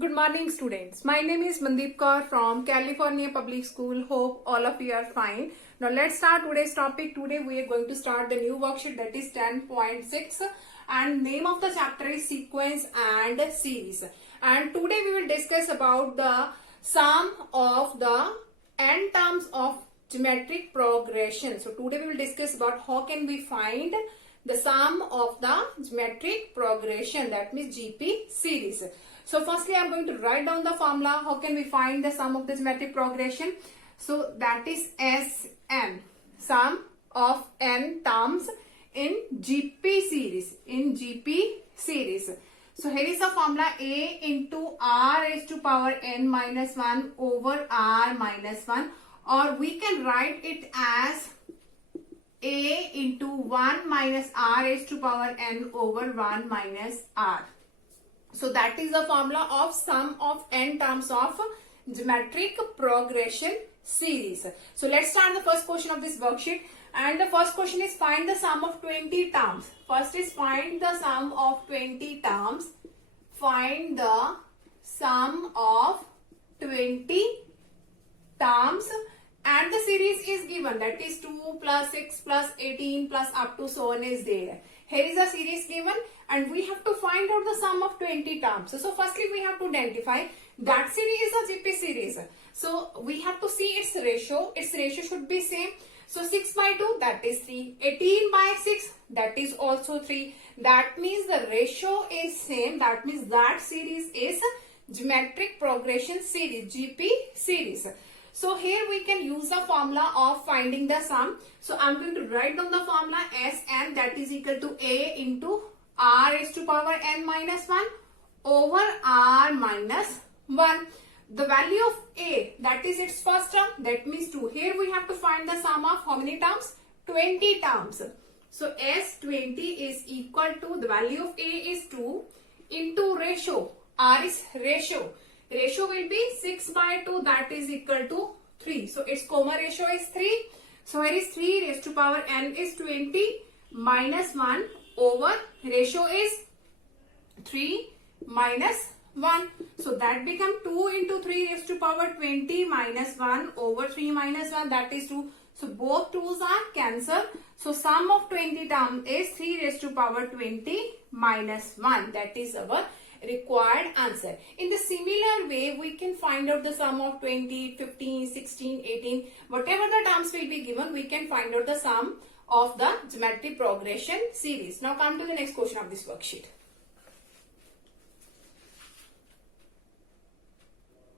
Good morning, students. My name is Mandeep Kaur from California Public School. Hope all of you are fine. Now let's start today's topic. Today we are going to start the new worksheet, that is 10.6, and name of the chapter is sequence and series. And today we will discuss about the sum of the n terms of geometric progression. So today we will discuss about how can we find the sum of the geometric progression, that means GP series. So firstly I am going to write down the formula. How can we find the sum of the geometric progression? So that is Sn, sum of n terms in GP series. So here is the formula: A into r raised to power n minus 1 over r minus 1, or we can write it as A into 1 minus r raised to power n over 1 minus r. So that is the formula of sum of n terms of geometric progression series. So let's start the first question of this worksheet. And the first question is find the sum of 20 terms. First is find the sum of 20 terms. Find the sum of 20 terms. And the series is given, that is 2 plus 6 plus 18 plus up to so on is there. Here is a series given and we have to find out the sum of 20 terms. So firstly we have to identify that series is a GP series. So we have to see its ratio. Its ratio should be same. So 6 by 2, that is 3. 18 by 6, that is also 3. That means the ratio is same. That means that series is geometric progression series, GP series. So here we can use the formula of finding the sum. So I am going to write down the formula Sn, that is equal to A into r raised to power n minus 1 over r minus 1. The value of A, that is its first term, that means 2. Here we have to find the sum of how many terms? 20 terms. So S20 is equal to, the value of A is 2 into ratio. R is ratio. Ratio will be 6 by 2, that is equal to 3. So its comma ratio is 3. So here is 3 raised to power n is 20 minus 1 over ratio is 3 minus 1. So that become 2 into 3 raised to power 20 minus 1 over 3 minus 1, that is 2. So both 2's are cancelled. So sum of 20 terms is 3 raised to power 20 minus 1. That is our required answer. In the similar way, we can find out the sum of 20, 15, 16, 18. Whatever the terms will be given, we can find out the sum of the geometric progression series. Now come to the next question of this worksheet.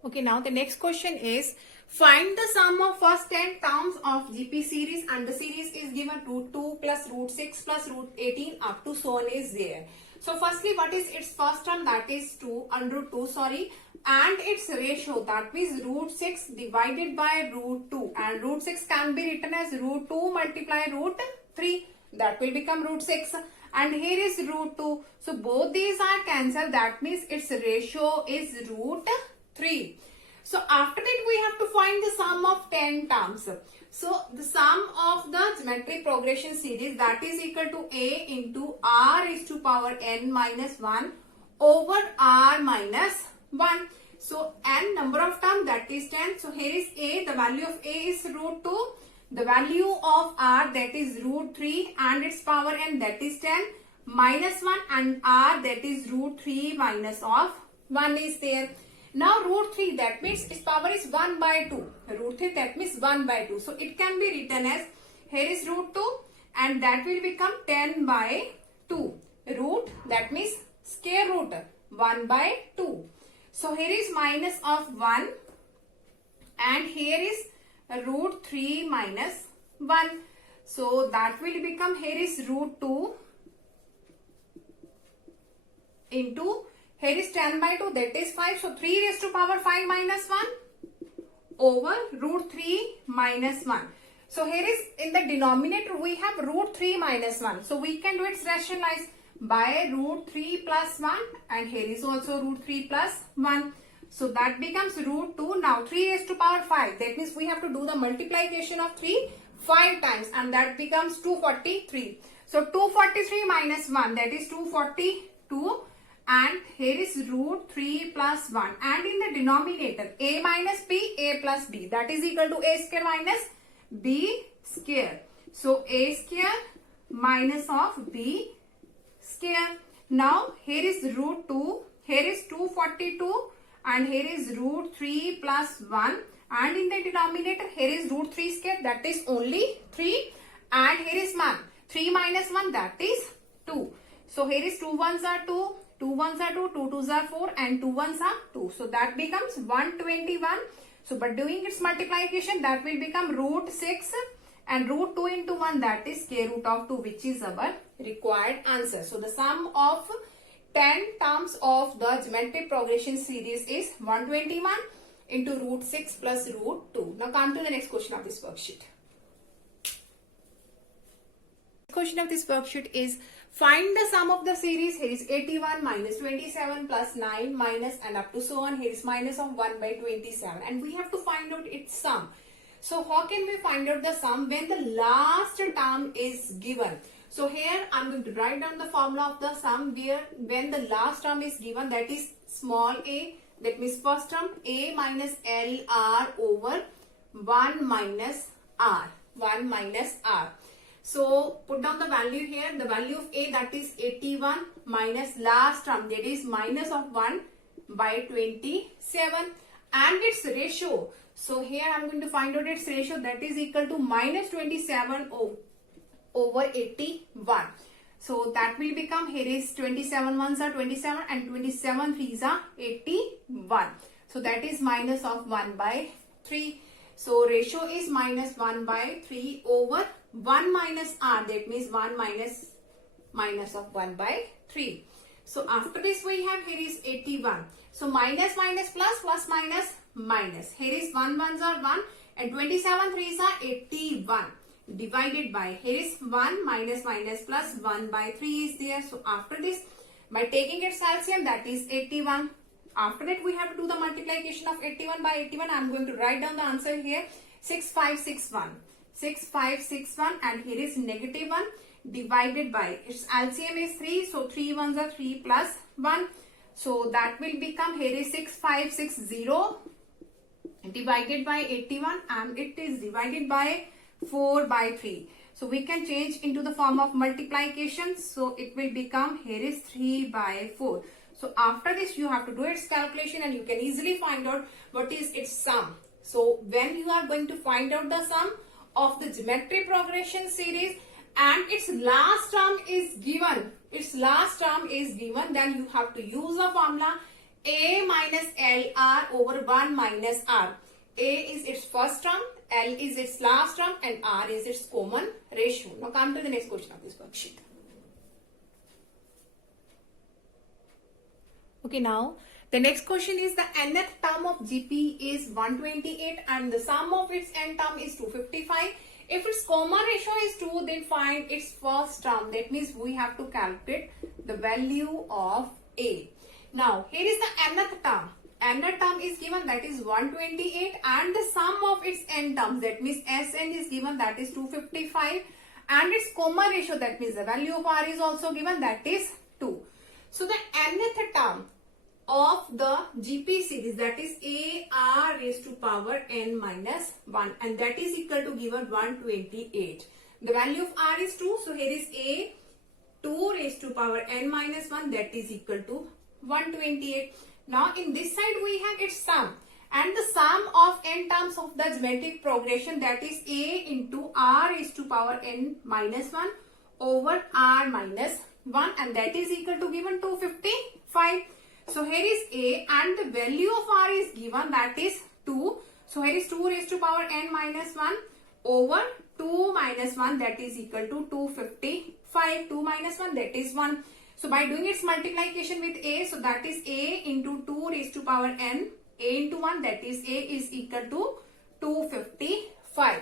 Okay, now the next question is find the sum of first 10 terms of GP series, and the series is given root 2 plus root 6 plus root 18 up to so on is there. So firstly, what is its first term? That is 2 under root 2, and its ratio, that means root 6 divided by root 2, and root 6 can be written as root 2 multiply root 3, that will become root 6, and here is root 2. So both these are cancelled, that means its ratio is root 3. So after that we have to find the sum of 10 terms. So the sum of the geometric progression series, that is equal to A into r raised to power n minus 1 over r minus 1. So n number of terms, that is 10. So here is A, the value of A is root 2. The value of r, that is root 3, and its power n, that is 10 minus 1, and r, that is root 3 minus of 1 is there. Now root 3, that means its power is 1 by 2. Root 3, that means 1 by 2. So it can be written as, here is root 2 and that will become 10 by 2. Root, that means square root 1 by 2. So here is minus of 1 and here is root 3 minus 1. So that will become, here is root 2 into, here is 10 by 2, that is 5. So 3 raised to power 5 minus 1 over root 3 minus 1. So here is in the denominator we have root 3 minus 1. So we can do it rationalize by root 3 plus 1, and here is also root 3 plus 1. So that becomes root 2. Now 3 raised to power 5. That means we have to do the multiplication of 3 5 times, and that becomes 243. So 243 minus 1, that is 242. and here is root 3 plus 1, and in the denominator a minus b, a plus b, that is equal to a square minus b square. So a square minus of b square. Now here is root 2, here is 242, and here is root 3 plus 1, and in the denominator here is root 3 square, that is only 3, and here is 1. 3 minus 1, that is 2. So here is 2 ones are 2, 2 ones are 2, 2 twos are 4, and 2 ones are 2. So that becomes 121. So by doing its multiplication, that will become root 6, and root 2 into 1, that is square root of 2, which is our required answer. So the sum of 10 terms of the geometric progression series is 121 into root 6 plus root 2. Now come to the next question of this worksheet. Question of this worksheet is find the sum of the series. Here is 81 minus 27 plus 9 minus and up to so on. Here is minus of 1 by 27, and we have to find out its sum. So how can we find out the sum when the last term is given? So here I'm going to write down the formula of the sum where when the last term is given, that is small a, that means first term a minus l r over 1 minus r, 1 minus r. So put down the value here, the value of a, that is 81 minus last term, that is minus of 1 by 27, and its ratio. So here I'm going to find out its ratio, that is equal to minus 27 over 81. So that will become, here is 27 ones are 27 and 27 threes are 81. So that is minus of 1 by 3. So ratio is minus 1 by 3 over 1 minus r, that means 1 minus of 1 by 3. So after this we have, here is 81. So minus minus plus, plus minus minus. Here is 1 ones are 1 and 27 threes are 81. Divided by, here is 1 minus minus plus 1 by 3 is there. So after this, by taking its LCM, that is 81. After that we have to do the multiplication of 81 by 81. I am going to write down the answer here, 6561. 6561, and here is negative 1 divided by, its LCM is 3, so 3 ones are 3 plus 1. So that will become, here is 6560 divided by 81, and it is divided by 4 by 3. So we can change into the form of multiplication. So it will become, here is 3 by 4. So after this you have to do its calculation, and you can easily find out what is its sum. So when you are going to find out the sum of the geometric progression series and its last term is given, then you have to use the formula a minus lr over 1 minus r. A is its first term, L is its last term, and R is its common ratio. Now come to the next question of this worksheet. Okay, now the next question is the nth term of GP is 128 and the sum of its n term is 255. If its common ratio is 2, then find its first term. That means we have to calculate the value of A. Now here is the nth term. Nth term is given, that is 128, and the sum of its n terms, that means Sn is given, that is 255, and its common ratio, that means the value of R is also given, that is 2. So the nth term of the GP series, that is AR raised to power n minus 1, and that is equal to given 128. The value of R is 2, so here is A 2 raised to power n minus 1, that is equal to 128. Now in this side we have its sum, and the sum of n terms of the geometric progression, that is A into R raised to power n minus 1 over R minus 1, and that is equal to given 255. So here is A, and the value of R is given, that is 2. So here is 2 raised to power n minus 1 over 2 minus 1, that is equal to 255. 2 minus 1, that is 1. So by doing its multiplication with A, so that is A into 2 raised to power n, A into 1, that is A is equal to 255.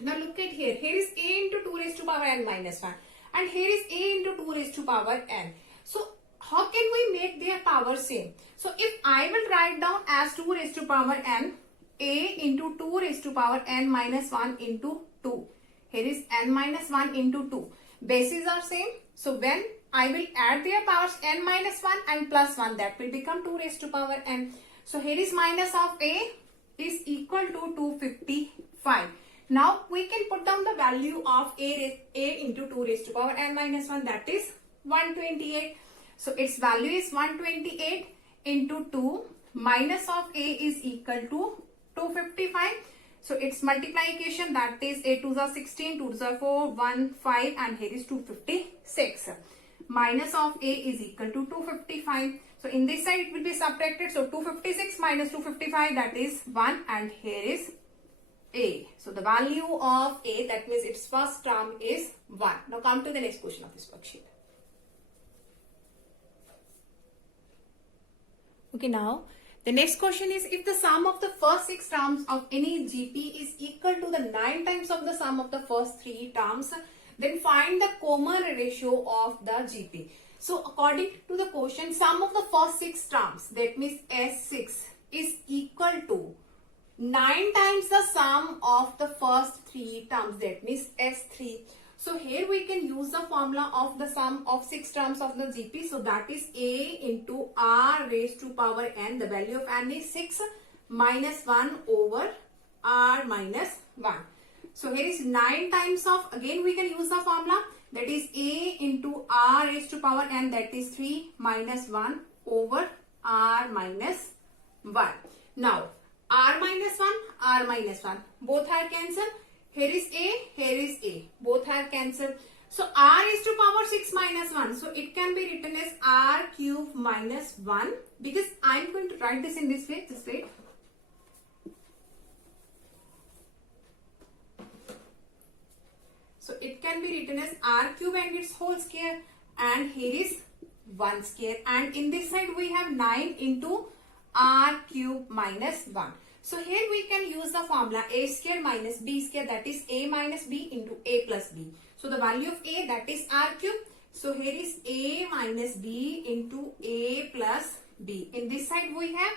Now look at here, here is A into 2 raised to power n minus 1, and here is A into 2 raised to power n. So how can we make their power same? So if I will write down as 2 raised to power n, A into 2 raised to power n minus 1 into 2. Here is n minus 1 into 2. Bases are same. So when I will add their powers n minus 1 and plus 1. That will become 2 raised to power n. So here is minus of a is equal to 255. Now we can put down the value of a into 2 raised to power n minus 1. That is 128. So its value is 128 into 2. Minus of a is equal to 255. So its multiplication, that is a 2s are 16, 2s are 4, 1, 5, and here is 256. Minus of a is equal to 255. So in this side it will be subtracted. So 256 minus 255, that is 1, and here is a. So the value of a, that means its first term, is 1. Now come to the next question of this worksheet. Okay, now the next question is, if the sum of the first 6 terms of any GP is equal to the 9 times of the sum of the first 3 terms, then find the common ratio of the GP. So according to the question, sum of the first 6 terms, that means S6, is equal to 9 times the sum of the first 3 terms, that means S3. So here we can use the formula of the sum of 6 terms of the GP. So that is a into r raised to power n. The value of n is 6 minus 1 over r minus 1. So here is 9 times of, again we can use the formula, that is a into r raised to power n, that is 3 minus 1 over r minus 1. Now r minus 1, both are cancelled. Here is a, here is a, both are cancelled. So r is to power 6 minus 1. So it can be written as r cube minus 1, because I am going to write this in this way. Just wait. So it can be written as r cube and its whole square, and here is 1 square, and in this side we have 9 into r cube minus 1. So here we can use the formula a square minus b square, that is a minus b into a plus b. So the value of a, that is r cube. So here is a minus b into a plus b. In this side we have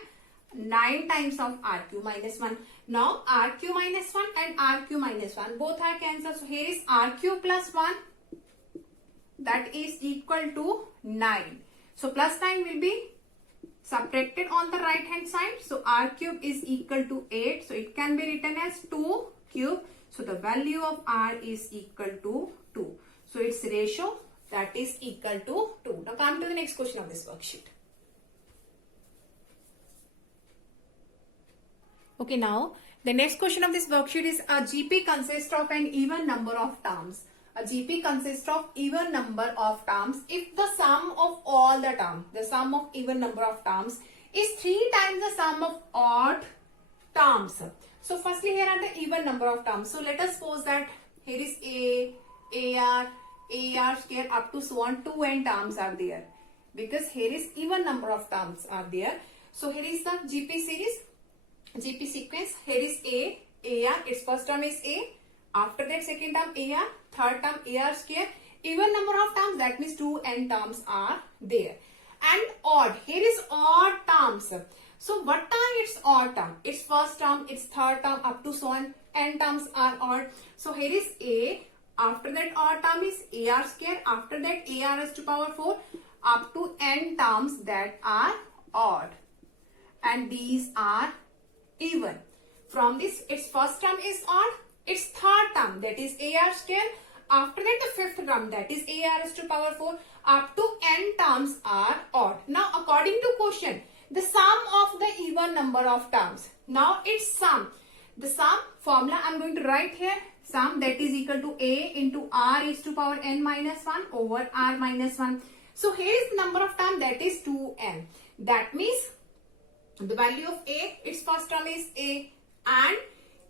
9 times of r cube minus 1. Now r cube minus 1 and r cube minus 1, both are cancelled. So here is r cube plus 1, that is equal to 9. So plus 9 will be subtracted on the right hand side. So r cube is equal to 8. So it can be written as 2 cube. So the value of r is equal to 2. So its ratio, that is equal to 2. Now come to the next question of this worksheet. Okay, now the next question of this worksheet is, a GP consists of an even number of terms. A GP consists of even number of terms if the sum of all the terms, the sum of even number of terms, is 3 times the sum of odd terms. So firstly here are the even number of terms. So let us suppose that here is AR square up to so on 2n terms are there, because here is even number of terms are there. So here is the GP series, GP sequence. Here is AR, its first term is A. After that second term AR, third term AR square. Even number of terms, that means 2n terms are there. And odd, here is odd terms. So what are its odd term? Its first term, its third term up to so on n terms are odd. So here is A. After that odd term is AR square. After that AR is to power 4 up to n terms that are odd. And these are even. From this, its first term is odd. Its third term, that is AR square. After that the fifth term, that is AR is to power 4 up to n terms are odd. Now according to question, the sum of the even number of terms. Now its sum. The sum formula I am going to write here. Sum, that is equal to A into R is to power n minus 1 over R minus 1. So here is the number of term, that is 2n. That means the value of A, its first term is A, and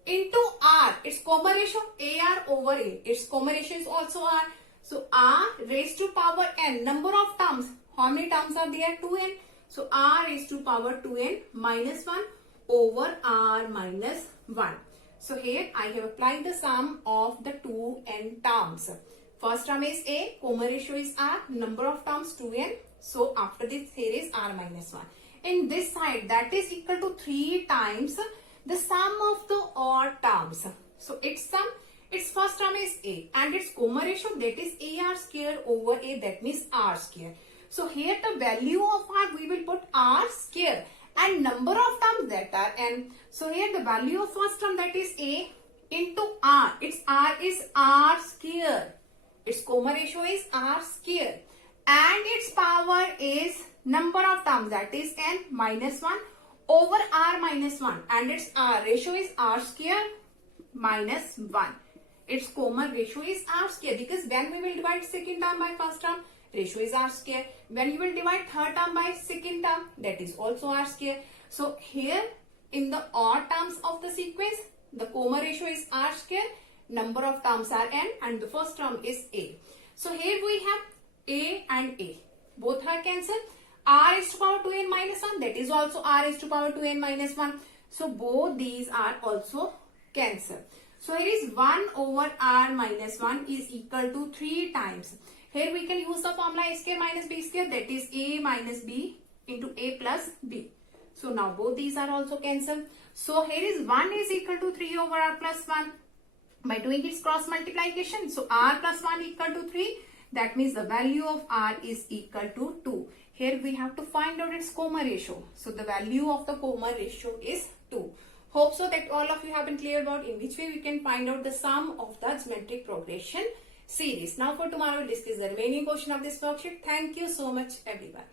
into R, its common ratio AR over A. Its common ratio is also R. So R raised to power n, number of terms. How many terms are there? 2n. So R raised to power 2n minus 1 over R minus 1. So here I have applied the sum of the 2n terms. First term is A, common ratio is R, number of terms 2n. So after this here is R minus 1. In this side, that is equal to 3 times the sum of the odd terms. So its sum, its first term is A and its Coma ratio, that is AR square over A, that means R square. So here the value of R, we will put R square, and number of terms that are N. So here the value of first term, that is A, into R. Its R is R square. Its Coma ratio is R square. And its power is number of terms, that is N minus 1 over R minus 1. And its R ratio is R square minus 1. Its Coma ratio is R square, because when we will divide second term by first term, ratio is R square. When you will divide third term by second term, that is also R square. So here in the odd terms of the sequence, the Coma ratio is R square, number of terms are N, and the first term is A. So here we have A and A. Both are cancelled. R is to power 2n minus 1, that is also R is to power 2n minus 1. So both these are also cancelled. So here is 1 over R minus 1 is equal to 3 times. Here we can use the formula A square minus B square, that is A minus B into A plus B. So now both these are also cancelled. So here is 1 is equal to 3 over R plus 1. By doing its cross multiplication, so R plus 1 equal to 3. That means the value of R is equal to 2. Here we have to find out its Coma ratio. So the value of the Coma ratio is 2. Hope so that all of you have been clear about in which way we can find out the sum of the geometric progression series. Now for tomorrow we'll discuss the remaining portion of this worksheet. Thank you so much everyone.